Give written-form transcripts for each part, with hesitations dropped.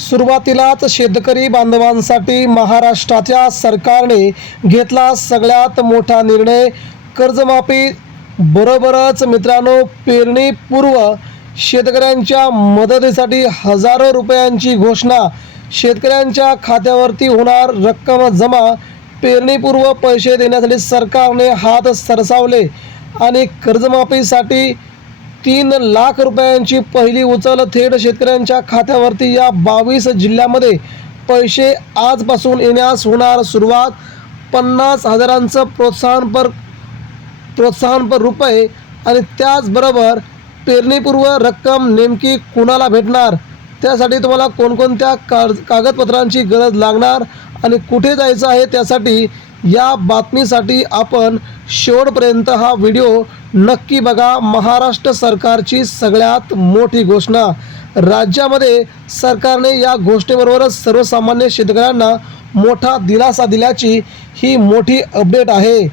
सुरुवातीलाच शेतकरी बांधवांसाठी महाराष्ट्राच्या सरकारने घेतला सगळ्यात मोठा निर्णय. कर्जमाफी बरोबरच मित्रांनो, पेरणीपूर्व शेतकऱ्यांच्या मदतीसाठी हजारो रुपयांची घोषणा. शेतकऱ्यांच्या खात्यावरती होणार रक्कम जमा. पेरणीपूर्व पैसे देण्यासाठी सरकारने हात सरसावले आणि कर्जमाफीसाठी 3 लाख रुपयांची पहिली उचल थेट शेतकऱ्यांच्या खात्यावरती. या 22 जिल्ह्यामध्ये पैसे आजपासून येण्यास होणार सुरुवात. 50,000चं प्रोत्साहनपर रुपये आणि त्याचबरोबर पेरणीपूर्व रक्कम नेमकी कुणाला भेटणार, त्यासाठी तुम्हाला कोणकोणत्या कागदपत्रांची गरज लागणार आणि कुठे जायचं आहे, त्यासाठी या बातमीसाठी आपण शेवटपर्यंत हा व्हिडिओ नक्की बघा. महाराष्ट्र सरकारची सगळ्यात मोठी घोषणा. राज्यामध्ये सरकारने या घोषणेबरोबरच सर्वसामान्य शेतकऱ्यांना मोठा दिलासा दिल्याची ही मोठी अपडेट आहे.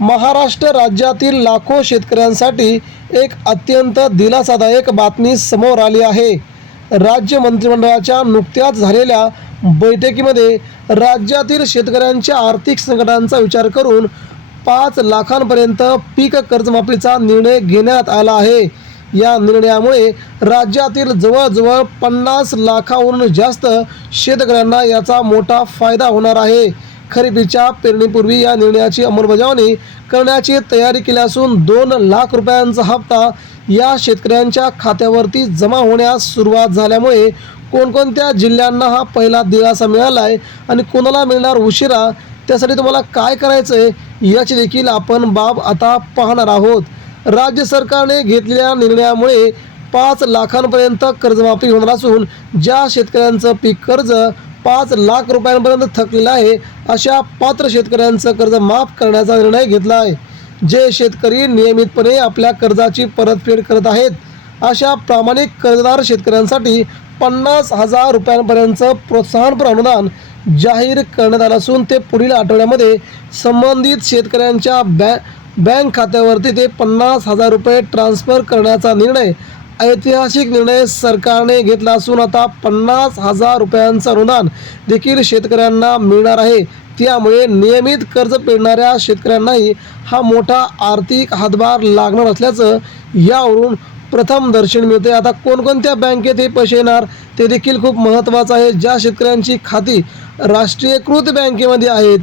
महाराष्ट्र राज्यातील लाखो शेतकऱ्यांसाठी एक अत्यंत दिलासादायक बातमी समोर आली आहे. राज्य मंत्रिमंडळाच्या नुकत्याच झालेल्या बैठकीमध्ये राज्यातील शेतकऱ्यांच्या आर्थिक संकटांचा विचार करून 5 लाखांपर्यंत पीक कर्जमाफीचा निर्णय घेण्यात आला आहे. या निर्णयामुळे राज्यातील जवळजवळ 50 लाखाहून जास्त शेतकऱ्यांना याचा मोठा फायदा होणार आहे. खरीपीच्या पेरणीपूर्वी या निर्णयाची अंमलबजावणी करण्याची तयारी केली असून 2 लाख रुपयांचा हप्ता या शेतकऱ्यांच्या खात्यावरती जमा होण्यास सुरुवात झाल्यामुळे कोणकोणत्या जिल्ह्यांना हा पहिला दिलासा मिळाला आहे आणि कोणाला मिळणार उशिरा, त्यासाठी तुम्हाला काय करायचं आहे याची देखील आपण बाब आता पाहणार आहोत. राज्य सरकारने घेतलेल्या निर्णयामुळे 5 लाखांपर्यंत कर्जमाफी होणार असून ज्या शेतकऱ्यांचं पीक कर्ज 5 लाख रुपयांपर्यंत थकलेलं आहे अशा पात्र शेतकऱ्यांचं कर्ज माफ करण्याचा निर्णय घेतला आहे. जे शेतकरी नियमितपणे आपल्या कर्जाची परतफेड करत आहेत अशा प्रामाणिक कर्जदार शेतकऱ्यांसाठी 50,000 रुपयांपर्यंतचं प्रोत्साहनपर अनुदान जाहीर करण्यात आलं असून ते पुढील आठवड्यामध्ये संबंधित शेतकऱ्यांच्या बँक खात्यावरती ते 50,000 रुपये ट्रान्स्फर करण्याचा निर्णय, ऐतिहासिक निर्णय सरकारने घेतला असून आता 50,000 रुपयांचं अनुदान देखील शेतकऱ्यांना मिळणार आहे. त्यामुळे नियमित कर्ज फेडणाऱ्या शेतकऱ्यांनाही हा मोठा आर्थिक हातभार लागणार असल्याचं यावरून प्रथम दर्शन मिळते. आता कोणकोणत्या बँकेत हे पैसे येणार ते देखील खूप महत्त्वाचं आहे. ज्या शेतकऱ्यांची खाती राष्ट्रीयकृत बँकेमध्ये आहेत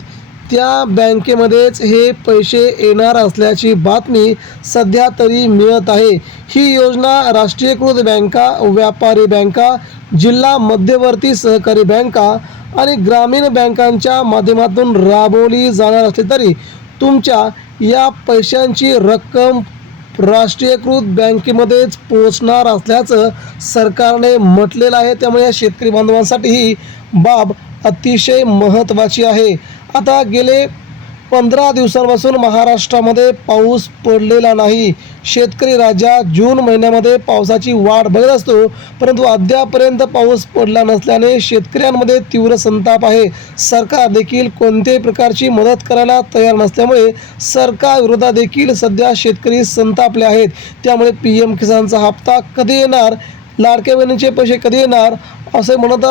त्या बँकेमध्येच हे पैसे येणार असल्याची बातमी सध्या तरी मिळत आहे. ही योजना राष्ट्रीयकृत बँका, व्यापारी बँका, जिल्हा मध्यवर्ती सहकारी बँका आणि ग्रामीण बँकांच्या माध्यमातून राबवली जाणार असली तरी तुमच्या या पैशांची रक्कम राष्ट्रीयकृत बँकेमध्येच पोहोचणार असल्याचं सरकारने म्हटलेलं आहे. त्यामुळे या शेतकरी बांधवांसाठी ही बाब अतिशय महत्त्वाची आहे. आता गेले 15 दिवसांपासून महाराष्ट्रामध्ये पाऊस पडलेला नाही. शेतकरी राज्यात जून महिन्यामध्ये पावसाची वाट बघत असतो, परंतु अद्यापर्यंत पाऊस पडला नसल्याने शेतकऱ्यांमध्ये तीव्र संताप आहे. सरकार देखील कोणत्याही प्रकारची मदत करायला तयार नसल्यामुळे सरकारविरोधात देखील सध्या शेतकरी संतापले आहेत. त्यामुळे PM किसानचा हप्ता कधी येणार, लाडक्या बहिणीचे पैसे कधी येणार असे म्हणत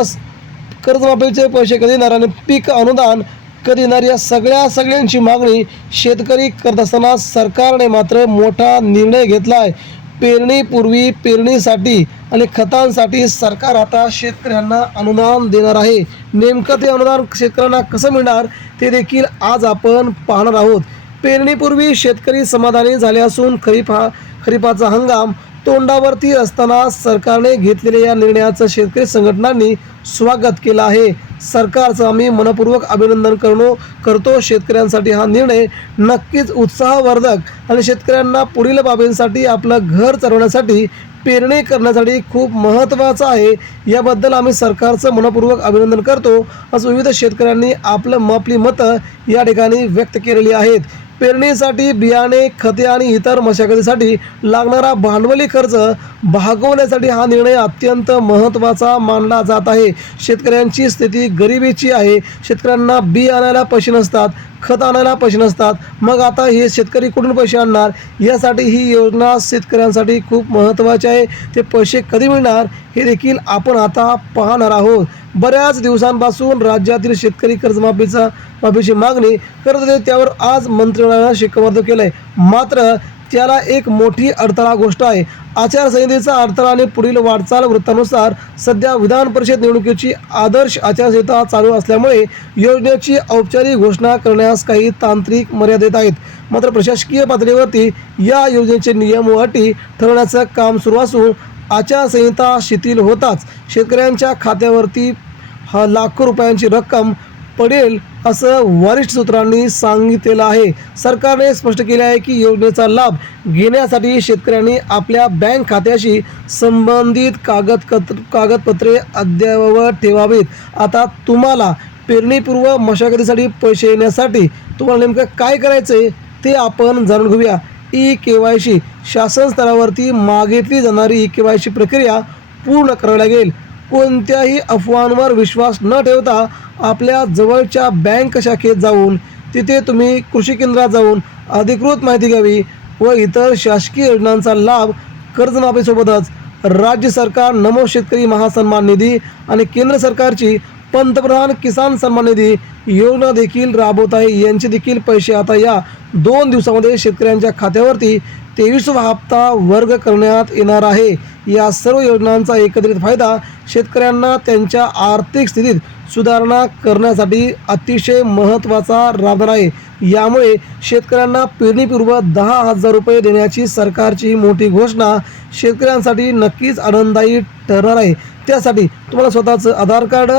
कर्जमाफीचे पैसे कधी येणार आणि पीक अनुदान कधी येणार, या सगळ्यांची मागणी शेतकरी करत असताना सरकारने मात्र मोठा निर्णय घेतला आहे. पेरणीपूर्वी पेरणीसाठी आणि खतांसाठी सरकार आता शेतकऱ्यांना अनुदान देणार आहे. नेमकं ते अनुदान शेतकऱ्यांना कसं मिळणार ते देखील आज आपण पाहणार आहोत. पेरणीपूर्वी शेतकरी समाधानी झाले असून खरीपाचा हंगाम तोंडावरती असताना सरकारने घेतलेल्या या निर्णयाचं शेतकरी संघटनांनी स्वागत केलं आहे. सरकारचं आम्ही मनपूर्वक अभिनंदन करतो. शेतकऱ्यांसाठी हा निर्णय नक्कीच उत्साहवर्धक आणि शेतकऱ्यांना पुढील बाबींसाठी आपलं घर चालवण्यासाठी पेरणी करण्यासाठी खूप महत्त्वाचा आहे. याबद्दल आम्ही सरकारचं मनपूर्वक अभिनंदन करतो असं विविध शेतकऱ्यांनी आपली मतं या ठिकाणी व्यक्त केलेली आहेत. पेरणीसाठी बियाणे, खते आणि इतर मशागतीसाठी लागणारा भांडवली खर्च भागवण्यासाठी हा निर्णय अत्यंत महत्त्वाचा मानला जात आहे. शेतकऱ्यांची स्थिती गरिबीची आहे. शेतकऱ्यांना बी आणायला पैसे नसतात, खत आणायला पैसे नसतात. मग आता हे शेतकरी कुठून पैसे आणणार? यासाठी ही योजना शेतकऱ्यांसाठी खूप महत्त्वाची आहे. आहे ते पैसे कधी मिळणार हे देखील आपण आता पाहणार आहोत. बऱ्याच दिवसांपासून राज्यातील शेतकरी माफीची मागणी करत होते. त्यावर आज मंत्रिमंडळानं शिक्कामोर्तब केलं आहे. मात्र त्याला एक मोठी अडथळा गोष्ट आहे. आचारसंहितेचा अडथळा आणि पुढील वाटचाल वृत्तानुसार सध्या विधान परिषद निवडणुकीची आदर्श आचारसंहिता चालू असल्यामुळे योजनेची औपचारिक घोषणा करण्यास काही तांत्रिक मर्यादेत आहेत. मात्र प्रशासकीय पातळीवरती या योजनेचे नियम व अटी ठरवण्याचं काम सुरू असून आचारसंहिता शिथिल होताच शेतकऱ्यांच्या खात्यावरती लाखो रुपयांची रक्कम पडेल असं वरिष्ठ सूत्रांनी सांगितलेलं आहे. सरकारने स्पष्ट केले आहे की योजनेचा लाभ घेण्यासाठी शेतकऱ्यांनी आपल्या बँक खात्याशी संबंधित कागदपत्रे अद्ययावत ठेवावीत. आता तुम्हाला पेरणीपूर्व मशागतीसाठी पैसे येण्यासाठी तुम्हाला नेमकं काय करायचं आहे ते आपण जाणून घेऊया. ई-KYC शासन स्तरावरती मागितली जाणारी ई-KYC प्रक्रिया पूर्ण करावी लागेल. कोणत्याही अफवांवर विश्वास न ठेवता आपल्या जवळच्या बँक शाखेत जाऊन तिथे तुम्ही कृषी केंद्रात जाऊन अधिकृत माहिती घ्यावी व इतर शासकीय योजनांचा लाभ कर्जमाफीसोबतच राज्य सरकार नमो शेतकरी महासन्मान निधी आणि केंद्र सरकारची पंतप्रधान किसान सन्मान निधी योजना देखील राबवत आहे. यांचे देखील पैसे आता या 2 दिवसामध्ये शेतकऱ्यांच्या खात्यावरती 23वा हप्ता वर्ग करण्यात येणार आहे. या सर्व योजनांचा एकत्रित फायदा शेतकऱ्यांना त्यांच्या आर्थिक स्थितीत सुधारणा करण्यासाठी अतिशय महत्त्वाचा राहणार आहे. यामुळे शेतकऱ्यांना पेरणीपूर्व 10,000 रुपये देण्याची सरकारची मोठी घोषणा शेतकऱ्यांसाठी नक्कीच आनंददायी ठरणार आहे. त्यासाठी तुम्हाला स्वतःचं आधार कार्ड,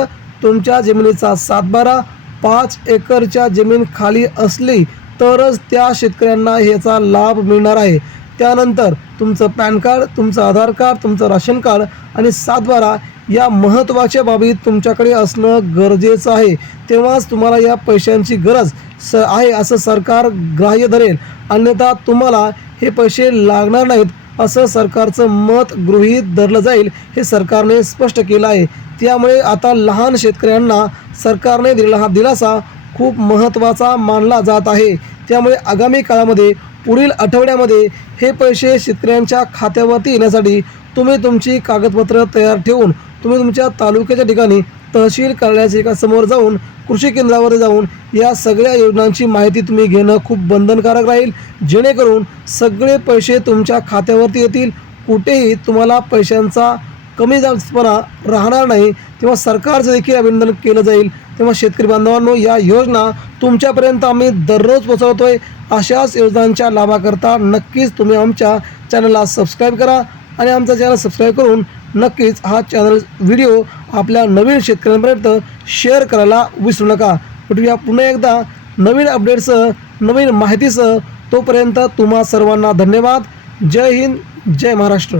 तुमच्या जमिनीचा 7/12, 5 एकरच्या जमीन खाली असली तरच त्या शेतकऱ्यांना ह्याचा लाभ मिळणार आहे. त्यानंतर तुमचं पॅन कार्ड, तुमचं आधार कार्ड, तुमचं राशन कार्ड आणि 7/12 या महत्त्वाच्या बाबी तुमच्याकडे असणं गरजेचं आहे. तेव्हाच तुम्हाला या पैशांची गरज आहे असं सरकार ग्राह्य धरेल. अन्यथा तुम्हाला हे पैसे लागणार नाहीत असं सरकारचं मत गृहीत धरलं जाईल, हे सरकारने स्पष्ट केलं आहे. त्यामुळे आता लहान शेतकऱ्यांना सरकारने दिलेला हा दिलासा खूप महत्त्वाचा मानला जात आहे. त्यामुळे आगामी काळामध्ये पुढील आठवड्यामध्ये हे पैसे शेतकऱ्यांच्या खात्यावरती येण्यासाठी तुम्ही तुमची कागदपत्र तयार ठेवून तुम्ही तुमच्या तालुक्याच्या ठिकाणी तहसील कार्यालयाच्या समोर जाऊन कृषी केंद्रावर जाऊन या सगळ्या योजनांची माहिती तुम्ही घेणं खूप बंधनकारक राहील, जेणेकरून सगळे पैसे तुमच्या खात्यावरती येतील. कुठेही तुम्हाला पैशांचा कमी जास्तपणा राहणार नाही. तेव्हा सरकारचं देखील अभिनंदन केलं जाईल. तेव्हा शेतकरी बांधवांनो, या योजना तुमच्यापर्यंत आम्ही दररोज पोहोचवतोय. अशाच योजनांच्या लाभाकरता नक्कीच तुम्ही आमच्या चॅनलला सबस्क्राईब करा आणि आमचा चॅनल सबस्क्राईब करून नक्कीच हा व्हिडिओ आपल्या नवीन शेतकऱ्यांपर्यंत शेअर करायला विसरू नका. भेटूया पुन्हा एकदा नवीन अपडेट्ससह, नवीन माहितीसह. तोपर्यंत तुम्हा सर्वांना धन्यवाद. जय हिंद, जय महाराष्ट्र.